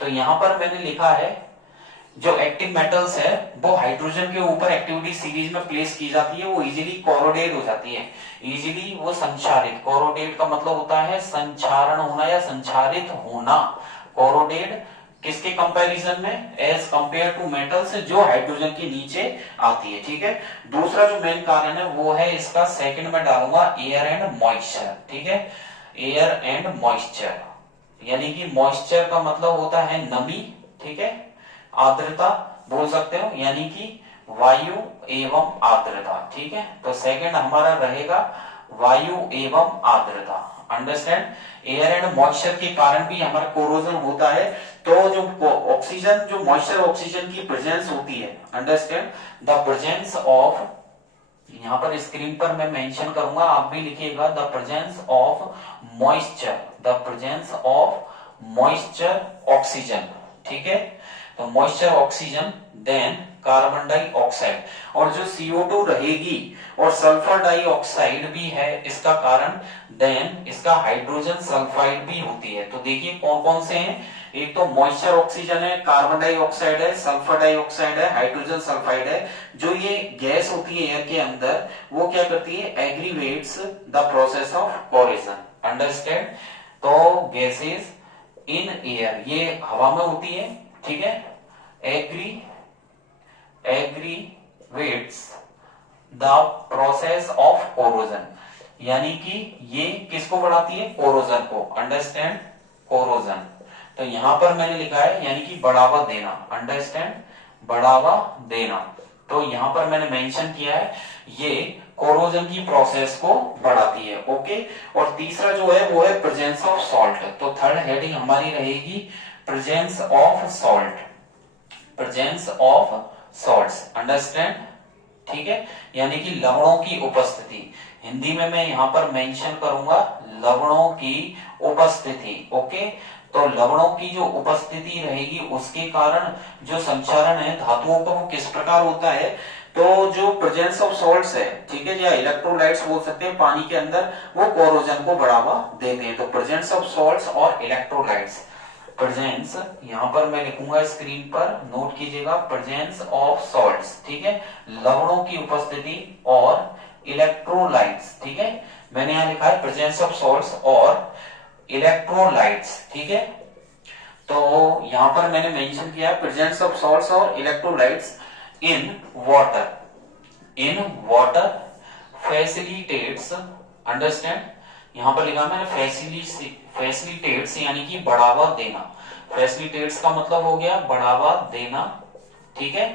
तो यहां पर मैंने लिखा है जो एक्टिव मेटल्स है वो हाइड्रोजन के ऊपर एक्टिविटी सीरीज में प्लेस की जाती है, वो इजीली कोरोडेट हो जाती है, इजीली वो संचारित, कोरोडेट का मतलब होता है संचारण होना या संचारित होना, कोरोडेट किसके कंपैरिजन में, एज कंपेयर टू मेटल्स जो हाइड्रोजन के नीचे आती है, ठीक है। दूसरा जो मेन कारण है वो है इसका, सेकंड में डालूंगा एयर एंड मॉइस्चर, ठीक है, एयर एंड मॉइस्चर, यानी कि मॉइस्चर का मतलब होता है नमी, ठीक है, आर्द्रता बोल सकते हो, यानी कि वायु एवं आर्द्रता, ठीक है। तो सेकंड हमारा रहेगा वायु एवं आर्द्रता, अंडरस्टैंड। एयर एंड मॉइस्चर के कारण भी हमारा कोरोजन होता है, तो जो ऑक्सीजन, जो मॉइस्चर ऑक्सीजन की प्रेजेंस होती है, अंडरस्टैंड, द प्रेजेंस ऑफ, यहां पर स्क्रीन पर मैं मेंशन करूंगा, आप भी लिखिएगा, the presence of moisture, the presence of moisture oxygen, ठीक है। तो moisture oxygen, then carbon dioxide, और जो CO2 रहेगी और सल्फर डाइऑक्साइड भी है इसका कारण, देन इसका हाइड्रोजन सल्फाइड भी होती है। तो देखिए कौन कौन से हैं, एक तो मॉइस्चर ऑक्सीजन है, कार्बन डाइऑक्साइड है, सल्फर डाइऑक्साइड है, हाइड्रोजन सल्फाइड है। जो ये गैस होती है एयर के अंदर, वो क्या करती है, aggravates the process of corrosion, understand. तो गैसेस इन एयर, ये हवा में होती है, ठीक है, aggravates the process of corrosion, यानी कि ये किसको बढ़ाती है, कोरोजन को, अंडरस्टैंड, कोरोजन। तो यहां पर मैंने लिखा है यानी कि बढ़ावा देना, अंडरस्टैंड, बढ़ावा देना। तो यहां पर मैंने मेंशन किया है ये कोरोजन की प्रोसेस को बढ़ाती है, ओके। और तीसरा जो है वो है प्रेजेंस ऑफ सॉल्ट। तो थर्ड हेडिंग हमारी रहेगी presence of salt, presence of salts, understand, ठीक है, यानी कि लवणों की उपस्थिति। हिंदी में मैं यहां पर मेंशन करूंगा लवणों की उपस्थिति, ओके। तो लवणों की जो उपस्थिति रहेगी उसके कारण जो संचारण है धातुओं का वो किस प्रकार होता है, तो जो प्रेजेंस ऑफ सॉल्ट्स है, ठीक है, या इलेक्ट्रोलाइट्स बोल सकते हैं पानी के अंदर, वो कोरोजन को बढ़ावा देते हैं। तो प्रेजेंस ऑफ सॉल्ट्स और इलेक्ट्रोलाइट्स, प्रेजेंस, यहां पर मैं लिखूंगा स्क्रीन पर, नोट कीजिएगा, प्रेजेंस ऑफ सॉल्ट्स, ठीक है, लवणों की उपस्थिति, और इलेक्ट्रोलाइट्स, ठीक है, मैंने यहां लिखा है प्रेजेंस ऑफ सॉल्ट्स और इलेक्ट्रोलाइट्स, ठीक है। तो यहां पर मैंने मेंशन किया है प्रेजेंस ऑफ सॉल्ट्स और electrolytes in water, in water facilitates, understand, यहां पर लिखा मैंने फैसिलिटेट्स यानी कि बढ़ावा देना, फैसिलिटेट्स का मतलब हो गया बढ़ावा देना, ठीक है,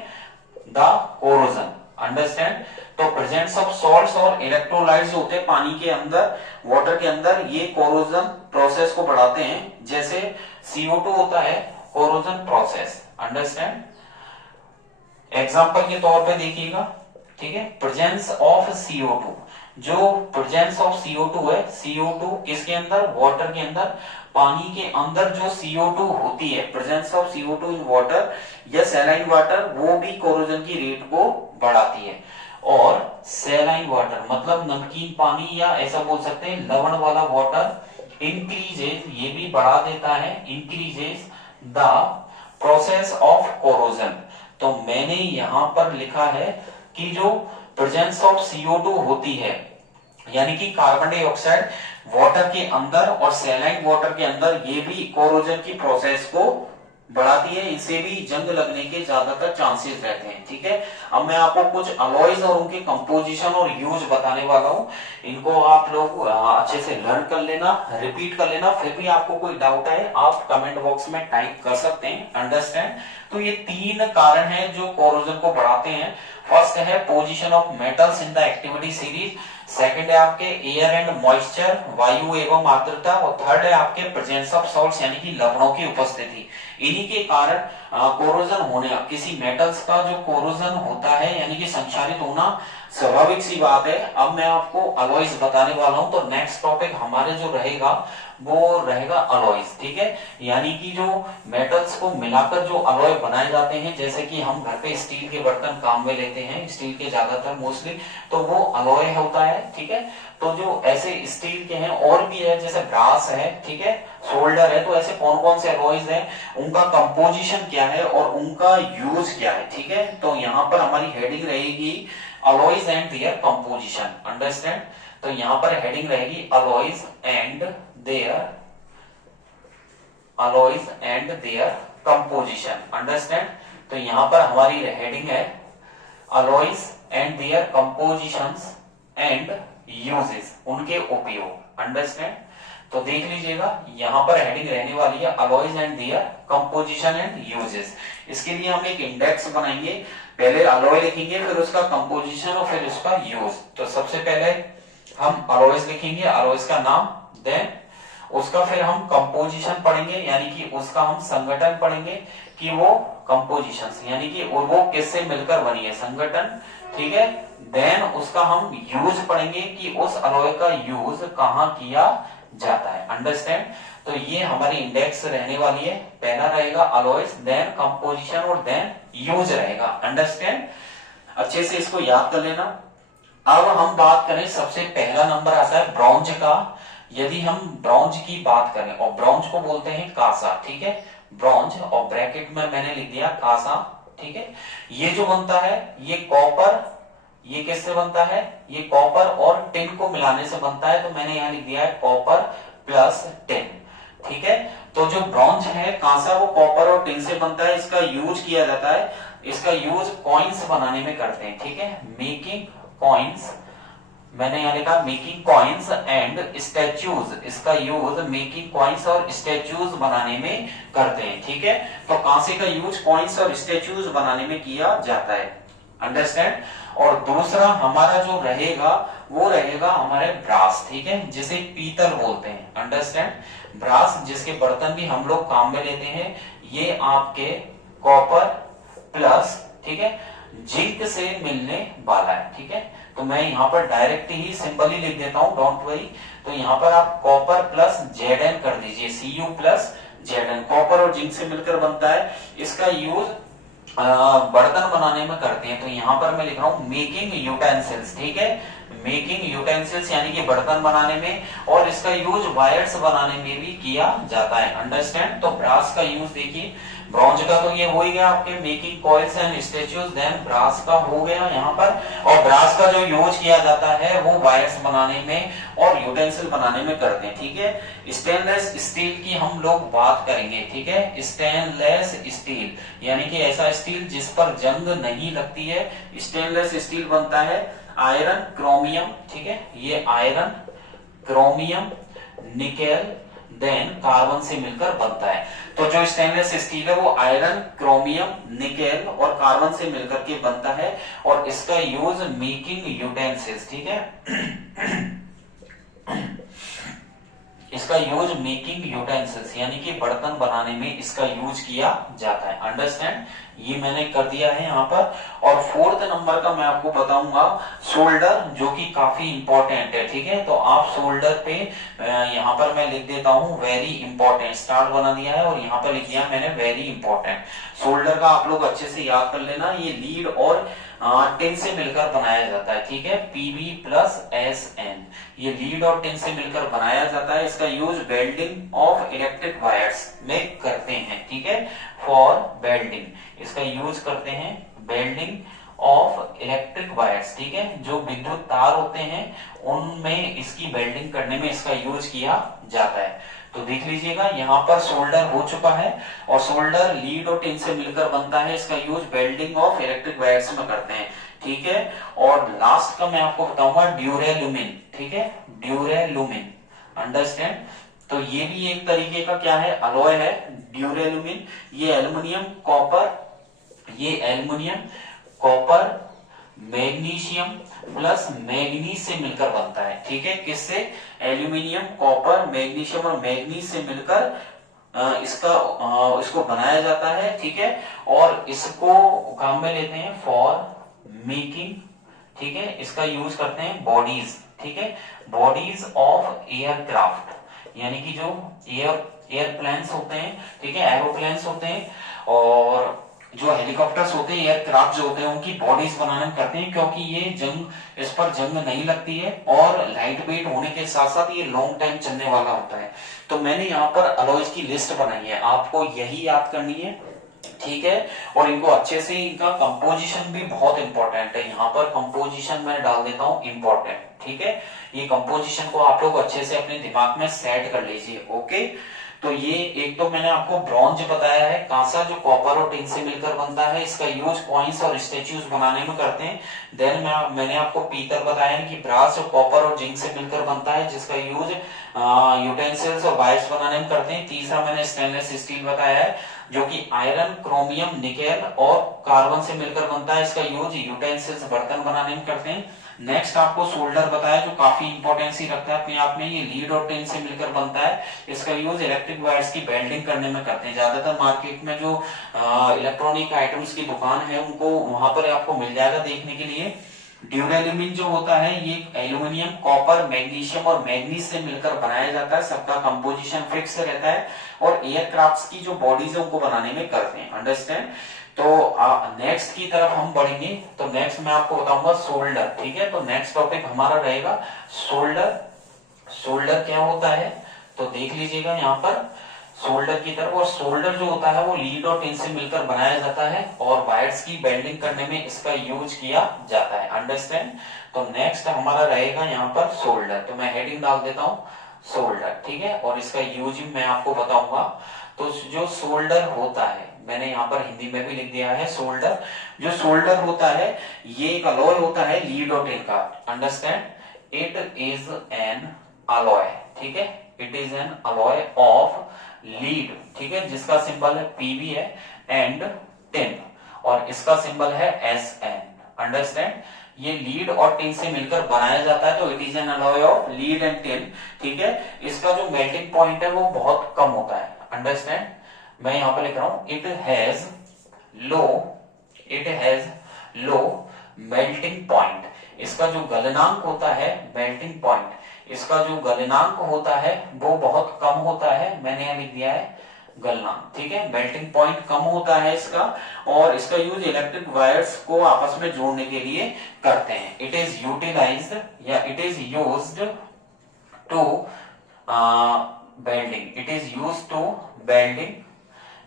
द कोरोजन, अंडरस्टैंड। तो प्रेजेंस ऑफ सॉल्ट्स और इलेक्ट्रोलाइट्स होते हैं पानी के अंदर, वाटर के अंदर, ये कोरोजन प्रोसेस को बढ़ाते हैं, जैसे CO2 होता है कोरोजन प्रोसेस, अंडरस्टैंड। एग्जाम्पल के तौर पे देखिएगा, ठीक है, प्रेजेंस ऑफ CO2, जो प्रेजेंस ऑफ CO2 है, CO2 किसके अंदर, वाटर के अंदर, पानी के अंदर जो CO2 होती है, presence of CO2 in water या सैलाइन वाटर, वो भी कोरोजन की रेट को बढ़ाती है। और सैलाइन वाटर मतलब नमकीन पानी, या ऐसा बोल सकते हैं लवण वाला वाटर, इंक्रीजेस, ये भी बढ़ा देता है, increases the process of corrosion. तो मैंने यहां पर लिखा है कि जो प्रेजेंस ऑफ CO2 होती है, यानी कि कार्बन डाइऑक्साइड वाटर के अंदर और सैलाइन वाटर के अंदर, ये भी कोरोजन की प्रोसेस को बढ़ाती है, इनसे भी जंग लगने के ज्यादातर चांसेस रहते हैं, ठीक है। अब मैं आपको कुछ अलॉयज और उनके कंपोजिशन और यूज बताने वाला हूं, इनको आप लोग अच्छे से लर्न कर लेना, रिपीट कर लेना, फिर भी आपको कोई डाउट है आप कमेंट बॉक्स में टाइप कर सकते हैं, अंडरस्टैंड। तो ये तीन कारण हैं जो कोरोजन को बढ़ाते हैं। फर्स्ट है position of metals in the activity series, second है आपके एयर एंड मॉइस्चर, वायु एवं आर्द्रता, और थर्ड है आपके प्रेजेंस ऑफ सॉल्ट्स यानी कि लवणों की उपस्थिति। इन्हीं के कारण कोरोजन होने, किसी मेटल्स का जो कोरोजन होता है यानी कि संक्षारित होना स्वाभाविक सी बात है। अब मैं आपको अलॉयज बताने वाला हूं। तो नेक्स्ट टॉपिक हमारे जो रहेगा वो रहेगा अलॉयज, ठीक है। यानी कि जो मेटल्स को मिलाकर जो अलॉय बनाए जाते हैं, जैसे कि हम घर पे स्टील के बर्तन काम में लेते हैं, स्टील के ज्यादातर मोस्टली, तो वो अलॉय होता है, ठीक है। तो जो ऐसे स्टील के हैं और भी है, जैसे ब्रास है, ठीक है, सोल्डर है, तो ऐसे कौन कौन से अलॉयज हैं, उनका कंपोजिशन क्या है और उनका यूज क्या है, ठीक है। तो यहाँ पर हमारी हेडिंग रहेगी alloys and their composition, understand. तो यहाँ पर हेडिंग रहेगी alloys and their, alloys and their composition, understand. तो यहाँ पर हमारी हेडिंग है alloys and their compositions and uses, उनके उपयोग, अंडरस्टैंड। तो देख लीजिएगा यहाँ पर हेडिंग रहने वाली है alloys and their composition and uses. इसके लिए हम एक इंडेक्स बनाएंगे, पहले अलॉय लिखेंगे, फिर उसका कंपोजिशन और फिर उसका यूज। तो सबसे पहले हम अलॉयज लिखेंगे, अलॉयज का नाम, देन उसका फिर हम कंपोजिशन पढ़ेंगे, यानी कि उसका हम संगठन पढ़ेंगे कि वो कंपोजिशंस यानी कि वो किससे मिलकर बनी है, संगठन, ठीक है। देन उसका हम यूज पढ़ेंगे कि उस अलॉय का यूज कहाँ किया जाता है, अंडरस्टैंड। तो ये हमारी इंडेक्स रहने वाली है, पहला रहेगा अलॉयज, देन कंपोजिशन और देन यूज रहेगा, अंडरस्टैंड। अच्छे से इसको याद कर लेना। अब हम बात करें, सबसे पहला नंबर आता है ब्रॉन्ज का। यदि हम ब्रॉन्ज की बात करें, और ब्रॉन्ज को बोलते हैं कांसा, ठीक है, ब्रॉन्ज, और ब्रैकेट में मैंने लिख दिया कांसा, ठीक है। ये जो बनता है ये कॉपर, ये किससे बनता है, ये कॉपर और टिन को मिलाने से बनता है, तो मैंने यहां लिख दिया है कॉपर प्लस टिन, ठीक है। तो जो ब्रॉन्ज है कांसा, वो कॉपर और टिन से बनता है, इसका यूज किया जाता है, इसका यूज कॉइन्स बनाने में करते हैं, ठीक है, मेकिंग कॉइन्स, मैंने यहाँ लिखा मेकिंग कॉइन्स एंड स्टैच्यूज, इसका यूज मेकिंग कॉइन्स और स्टैच्यूज बनाने में करते हैं, ठीक है। तो कांसे का यूज कॉइन्स और स्टैच्यूज बनाने में किया जाता है, अंडरस्टैंड। और दूसरा हमारा जो रहेगा वो रहेगा हमारे ब्रास, ठीक है, जिसे पीतल बोलते हैं, अंडरस्टैंड। ब्रास जिसके बर्तन भी हम लोग काम में लेते हैं, ये आपके कॉपर प्लस, ठीक है, जिंक से मिलने वाला है, ठीक है। तो मैं यहाँ पर डायरेक्ट ही सिंपली लिख देता हूं, डोंट वरी। तो यहाँ पर आप कॉपर प्लस Zn कर दीजिए, Cu प्लस Zn, कॉपर और जिंक से मिलकर बनता है, इसका यूज बर्तन बनाने में करते हैं। तो यहाँ पर मैं लिख रहा हूँ मेकिंग यूटेंसिल्स, ठीक है, मेकिंग यूटेंसिल्स यानी कि बर्तन बनाने में, और इसका यूज वायर्स बनाने में भी किया जाता है, अंडरस्टैंड। तो ब्रास का यूज देखिए, ब्रॉन्ज का तो ये हो ही गया आपके making coils and statues, then brass का हो गया यहाँ पर। और ब्रास का जो यूज किया जाता है वो वायर्स बनाने में और यूटेंसिल बनाने में करते हैं, ठीक है। स्टेनलेस स्टील की हम लोग बात करेंगे, ठीक है, स्टेनलेस स्टील यानी कि ऐसा स्टील जिस पर जंग नहीं लगती है, स्टेनलेस स्टील बनता है आयरन क्रोमियम, ठीक है, ये iron chromium nickel then carbon से मिलकर बनता है। तो जो स्टेनलेस स्टील है वो आयरन क्रोमियम निकेल और कार्बन से मिलकर के बनता है, और इसका यूज मेकिंग यूटेंसिल्स, ठीक है, इसका यूज मेकिंग यूटेंसिल्स यानी कि बर्तन बनाने में इसका यूज किया जाता है, अंडरस्टैंड। ये मैंने कर दिया है यहाँ पर। और फोर्थ नंबर का मैं आपको बताऊंगा शोल्डर, जो कि काफी इंपॉर्टेंट है, ठीक है। तो आप शोल्डर पे यहाँ पर मैं लिख देता हूँ वेरी इंपॉर्टेंट, स्टार्ट बना दिया है और यहाँ पर लिख दिया मैंने वेरी इंपॉर्टेंट। शोल्डर का आप लोग अच्छे से याद कर लेना, ये लीड और टिन से मिलकर बनाया जाता है, ठीक है, Pb प्लस SN, ये लीड और टिन से मिलकर बनाया जाता है। इसका use welding of electric wires में करते हैं, ठीक है, फॉर वेल्डिंग, इसका यूज करते हैं वेल्डिंग ऑफ इलेक्ट्रिक वायर्स, ठीक है, जो विद्युत तार होते हैं उनमें इसकी वेल्डिंग करने में इसका यूज किया जाता है। तो देख लीजिएगा यहाँ पर सोल्डर हो चुका है, और सोल्डर लीड और टिन से मिलकर बनता है, इसका use welding of electric wires में करते हैं, ठीक है। और लास्ट का मैं आपको बताऊंगा ड्यूरेलुमिन, ठीक है, ड्यूरेलुमिन, अंडरस्टैंड। तो ये भी एक तरीके का क्या है, अलॉय है, ड्यूरेलुमिन। ये एल्युमिनियम कॉपर, ये aluminium copper magnesium plus manganese से मिलकर बनता है, ठीक है, किससे, एल्यूमिनियम कॉपर मैग्नीशियम और मैग्नीज से मिलकर इसको बनाया जाता है, ठीक है। और इसको काम में लेते हैं फॉर मेकिंग, ठीक है, इसका यूज करते हैं बॉडीज, ठीक है, बॉडीज ऑफ एयरक्राफ्ट, यानी कि जो एयरप्लेन्स होते हैं, ठीक है, एरोप्लेन्स होते हैं, और जो हेलीकॉप्टर्स होते हैं, एयरक्राफ्ट जो होते हैं, उनकी बॉडीज बनाने में करते हैं, क्योंकि ये जंग, इस पर जंग नहीं लगती है और लाइट वेट होने के साथ साथ ये लॉन्ग टाइम चलने वाला होता है। तो मैंने यहाँ पर अलॉयज की लिस्ट बनाई है, आपको यही याद करनी है, ठीक है। और इनको अच्छे से, इनका कंपोजिशन भी बहुत इंपॉर्टेंट है, यहाँ पर कंपोजिशन मैं डाल देता हूँ इंपॉर्टेंट, ठीक है। ये कंपोजिशन को आप लोग अच्छे से अपने दिमाग में सेट कर लीजिए, ओके। तो ये एक तो मैंने आपको ब्रॉन्ज बताया है, कांसा जो कॉपर और टिन से मिलकर बनता है, इसका यूज कॉइन्स और स्टेच्यूज बनाने में करते हैं। देन मैंने आपको पीतल बताया कि ब्रास जो कॉपर और जिंक से मिलकर बनता है, जिसका यूज यूटेंसिल्स और वायर्स बनाने में करते हैं। तीसरा मैंने स्टेनलेस स्टील बताया है, जो कि आयरन, क्रोमियम, निकेल और कार्बन से मिलकर बनता है, इसका यूज यूटेंसिल्स, बर्तन बनाने में करते हैं। नेक्स्ट आपको सोल्डर बताया, जो काफी इंपॉर्टेंस ही रखता है अपने आप में, ये लीड और टिन से मिलकर बनता है, इसका यूज इलेक्ट्रिक वायर्स की वेल्डिंग करने में करते हैं। ज्यादातर मार्केट में जो इलेक्ट्रॉनिक आइटम्स की दुकान है, उनको वहां पर आपको मिल जाएगा देखने के लिए। ड्यूरेल्यूमिन जो होता है, ये एल्यूमिनियम, कॉपर, मैग्नीशियम और मैग्नीज से मिलकर बनाया जाता है, सबका कंपोजिशन फिक्स रहता है, और एयरक्राफ्ट्स की जो बॉडीज है उनको बनाने में करते हैं, अंडरस्टैंड। तो नेक्स्ट की तरफ हम बढ़ेंगे, तो नेक्स्ट मैं आपको बताऊंगा सोल्डर, ठीक है। तो नेक्स्ट टॉपिक हमारा रहेगा सोल्डर। सोल्डर क्या होता है, तो देख लीजिएगा यहाँ पर सोल्डर की तरफ। और सोल्डर जो होता है वो लीड और टिन से मिलकर बनाया जाता है, और वायर्स की वेल्डिंग करने में इसका यूज किया जाता है, अंडरस्टैंड। तो नेक्स्ट हमारा रहेगा यहाँ पर सोल्डर, तो मैं हेडिंग डाल देता हूँ सोल्डर, ठीक है, और इसका यूज मैं आपको बताऊंगा। तो जो सोल्डर होता है, मैंने यहाँ पर हिंदी में भी लिख दिया है सोल्डर। जो सोल्डर होता है, ये एक अलॉय होता है लीड और टिन का, understand. It is an alloy, ठीक है, it is an alloy of lead, ठीक है, जिसका सिंबल है पीबी है, एंड टिन, और इसका सिंबल है एस एन, अंडरस्टैंड। ये लीड और टिन से मिलकर बनाया जाता है, तो it is an alloy of lead and tin, ठीक है। इसका जो मेल्टिंग पॉइंट है वो बहुत कम होता है, अंडरस्टैंड। मैं यहां पर लिख रहा हूं it has low melting point. इसका जो गलनांक होता है, मेल्टिंग पॉइंट, इसका जो गलनांक होता है वो बहुत कम होता है, मैंने यहां लिख दिया है गलनांक, ठीक है। मेल्टिंग पॉइंट कम होता है इसका, और इसका यूज इलेक्ट्रिक वायर्स को आपस में जोड़ने के लिए करते हैं। इट इज यूटिलाइज्ड या it is used to welding, it is used to welding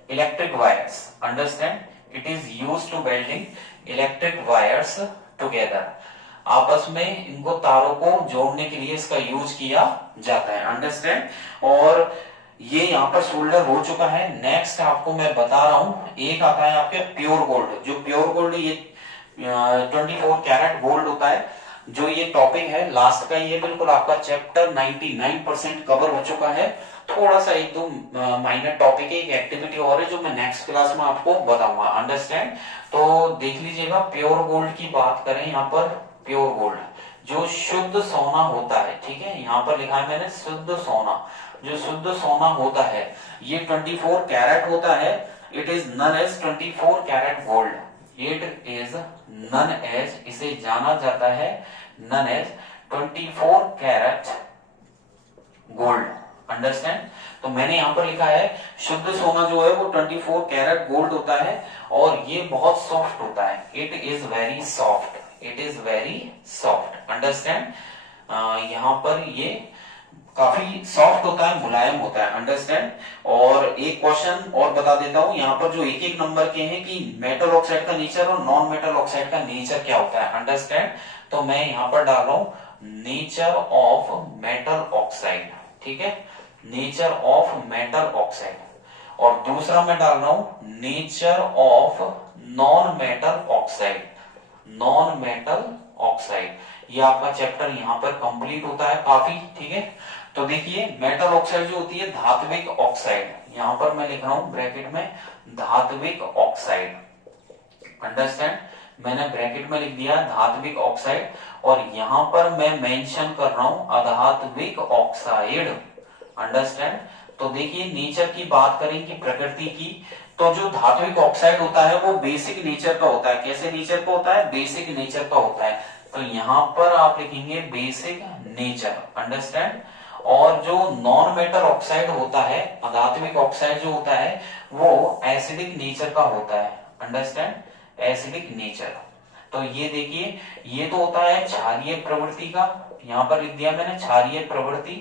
electric wires, understand, it is used to welding electric wires together, आपस में इनको तारों को जोड़ने के लिए इसका यूज किया जाता है, अंडरस्टैंड। और ये यहाँ पर सोल्डर हो चुका है। नेक्स्ट आपको मैं बता रहा हूं, एक आता है आपके प्योर गोल्ड। जो प्योर गोल्ड, ये 24 कैरेट गोल्ड होता है। जो ये टॉपिक है लास्ट का, ये बिल्कुल आपका चैप्टर 99% कवर हो चुका है। थोड़ा सा एक दो माइनर टॉपिक है, एक एक्टिविटी और है जो मैं नेक्स्ट क्लास में आपको बताऊंगा, अंडरस्टैंड। तो देख लीजिएगा, प्योर गोल्ड की बात करें, यहाँ पर प्योर गोल्ड जो शुद्ध सोना होता है, ठीक है, यहाँ पर लिखा है मैंने शुद्ध सोना। जो शुद्ध सोना होता है ये 24 कैरेट होता है। It is known as 24 carat gold, it is known as, इसे जाना जाता है known as 24 carat gold, understand. तो मैंने यहां पर लिखा है शुद्ध सोना जो है वो 24 कैरेट गोल्ड होता है, और ये बहुत सॉफ्ट होता है, it is very soft, it is very soft, understand. यहां पर ये काफी सॉफ्ट होता है, मुलायम होता है, अंडरस्टैंड। और एक क्वेश्चन और बता देता हूं, यहाँ पर जो एक एक नंबर के हैं कि मेटल ऑक्साइड का नेचर और नॉन मेटल ऑक्साइड का नेचर क्या होता है, अंडरस्टैंड। तो मैं यहाँ पर डाल रहा हूं नेचर ऑफ मेटल ऑक्साइड, ठीक है, नेचर ऑफ मेटल ऑक्साइड। और दूसरा मैं डाल रहा हूं nature of non metal oxide, non metal oxide. ये आपका चैप्टर यहाँ पर कंप्लीट होता है काफी, ठीक है। तो देखिए, मेटल ऑक्साइड जो होती है धात्विक ऑक्साइड, यहां पर मैं लिख रहा हूं ब्रैकेट में धात्विक ऑक्साइड, अंडरस्टैंड। मैंने ब्रैकेट में लिख दिया धात्विक ऑक्साइड, और यहां पर मैं मेंशन कर रहा हूं अधात्विक ऑक्साइड, अंडरस्टैंड। तो देखिए, नेचर की बात करें कि प्रकृति की, तो जो धात्विक ऑक्साइड होता है वो बेसिक नेचर का होता है। कैसे नेचर का होता है? बेसिक नेचर का होता है। तो यहां पर आप लिखेंगे बेसिक नेचर, अंडरस्टैंड। और जो नॉन मेटल ऑक्साइड होता है, अधात्मिक ऑक्साइड जो होता है वो एसिडिक नेचर का होता है। Understand, acidic nature. तो ये देखिए, ये तो होता है क्षारीय प्रवृत्ति का, यहां पर लिख दिया मैंने क्षारीय प्रवृत्ति।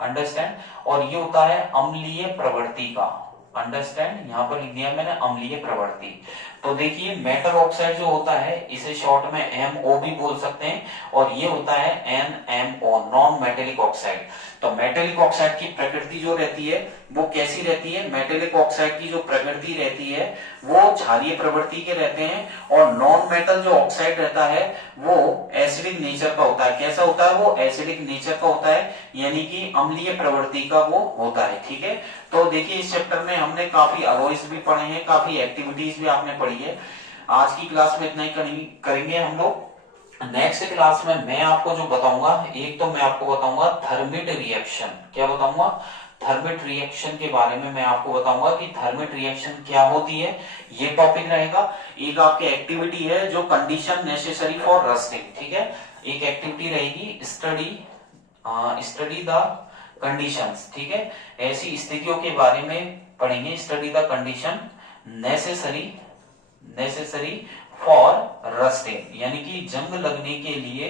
अंडरस्टैंड। और ये होता है अम्लीय प्रवृत्ति का। अंडरस्टैंड, यहां पर लिख दिया मैंने अम्लीय प्रवृत्ति। तो देखिए मेटल ऑक्साइड जो होता है इसे शॉर्ट में MO भी बोल सकते हैं, और ये होता है NMO, नॉन मेटेलिक ऑक्साइड। तो मेटेलिक ऑक्साइड की प्रकृति जो रहती है वो कैसी रहती है? मेटेलिक ऑक्साइड की जो प्रकृति रहती है वो क्षारीय प्रवृत्ति के रहते हैं, और नॉन मेटल जो ऑक्साइड रहता है वो एसिडिक नेचर का होता है। कैसा होता है? वो एसिडिक नेचर का होता है, यानी कि अम्लीय प्रवृत्ति का वो होता है। ठीक है, तो देखिए इस चैप्टर में हमने काफी अलॉयज भी पढ़े हैं, काफी एक्टिविटीज भी आपने पढ़ी है। आज की क्लास में इतना ही करेंगे हम लोग। नेक्स्ट क्लास में मैं आपको जो बताऊंगा, एक तो मैं आपको बताऊंगा थर्मिट रिएक्शन। क्या बताऊंगा? थर्मिट रिएक्शन के बारे में मैं आपको बताऊंगा कि थर्मिट रिएक्शन क्या होती है, ये टॉपिक रहेगा। एक आपकी एक्टिविटी है जो कंडीशन नेसेसरी फॉर रस्टिंग। ठीक है, एक एक्टिविटी रहेगी स्टडी द कंडीशंस। ठीक है, ऐसी स्थितियों के बारे में पढ़ेंगे। Study the condition necessary for rusting, यानी कि जंग लगने के लिए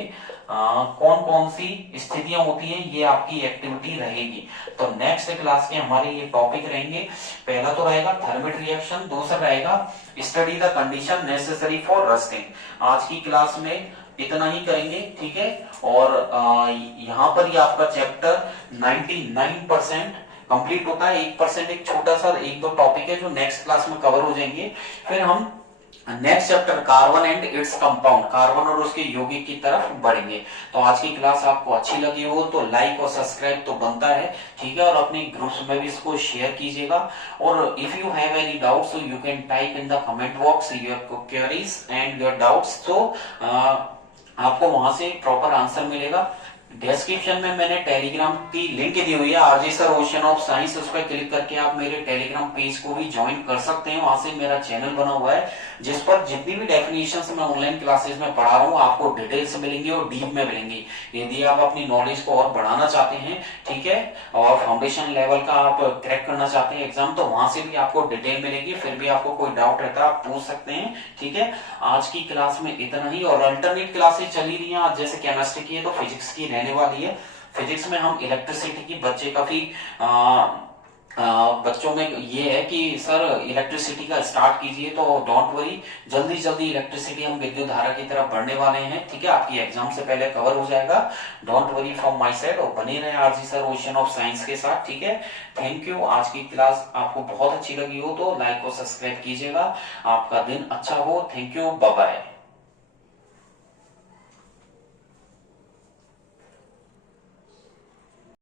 कौन कौन सी स्थितियां होती हैं, ये आपकी एक्टिविटी रहेगी। तो नेक्स्ट क्लास के हमारे ये टॉपिक रहेंगे। पहला तो रहेगा थर्मिट रिएक्शन, दूसरा रहेगा study the condition necessary for rusting. आज की क्लास में इतना ही करेंगे। ठीक है, और यहाँ पर ही आपका चैप्टर 99% कंप्लीट होता है। 1% एक छोटा सा एक दो टॉपिक है जो नेक्स्ट क्लास में कवर हो जाएंगे। फिर हम next chapter carbon and its compound, carbon और उसके यौगिक की तरफ बढ़ेंगे। तो आज की क्लास आपको अच्छी लगी हो तो लाइक और सब्सक्राइब तो बनता है। ठीक है, और अपने ग्रुप्स में भी इसको शेयर कीजिएगा। और if you have any doubts so you can type in the comment box your queries and your doubts, तो आपको वहां से प्रॉपर आंसर मिलेगा। डिस्क्रिप्शन में मैंने टेलीग्राम की लिंक दी हुई है, RG sir ocean of science. उस पर क्लिक करके आप मेरे टेलीग्राम पेज को भी ज्वाइन कर सकते हैं। वहां से मेरा चैनल बना हुआ है जिस पर जितनी भी डेफिनेशंस मैं ऑनलाइन क्लासेस में पढ़ा रहा हूँ आपको डिटेल्स मिलेंगी और डीप में मिलेंगी। यदि आप अपनी नॉलेज को और बढ़ाना चाहते हैं, ठीक है, और फाउंडेशन लेवल का आप क्रैक करना चाहते हैं एग्जाम, तो वहां से भी आपको डिटेल मिलेगी। फिर भी आपको कोई डाउट रहता है आप पूछ सकते हैं। ठीक है, आज की क्लास में इतना ही। और अल्टरनेट क्लासेस चली रही हैं, आज जैसे केमिस्ट्री की है तो फिजिक्स की रहने वाली है। फिजिक्स में हम इलेक्ट्रिसिटी की बच्चे काफी बच्चों में ये है कि सर इलेक्ट्रिसिटी का स्टार्ट कीजिए, तो डोंट वरी, जल्दी जल्दी इलेक्ट्रिसिटी हम विद्युत धारा की तरफ बढ़ने वाले हैं। ठीक है, आपकी एग्जाम से पहले कवर हो जाएगा। Don't worry from my side, और बने रहे RG sir ocean of science के साथ। ठीक है, थैंक यू। आज की क्लास आपको बहुत अच्छी लगी हो तो लाइक और सब्सक्राइब कीजिएगा। आपका दिन अच्छा हो। Thank you, bye bye.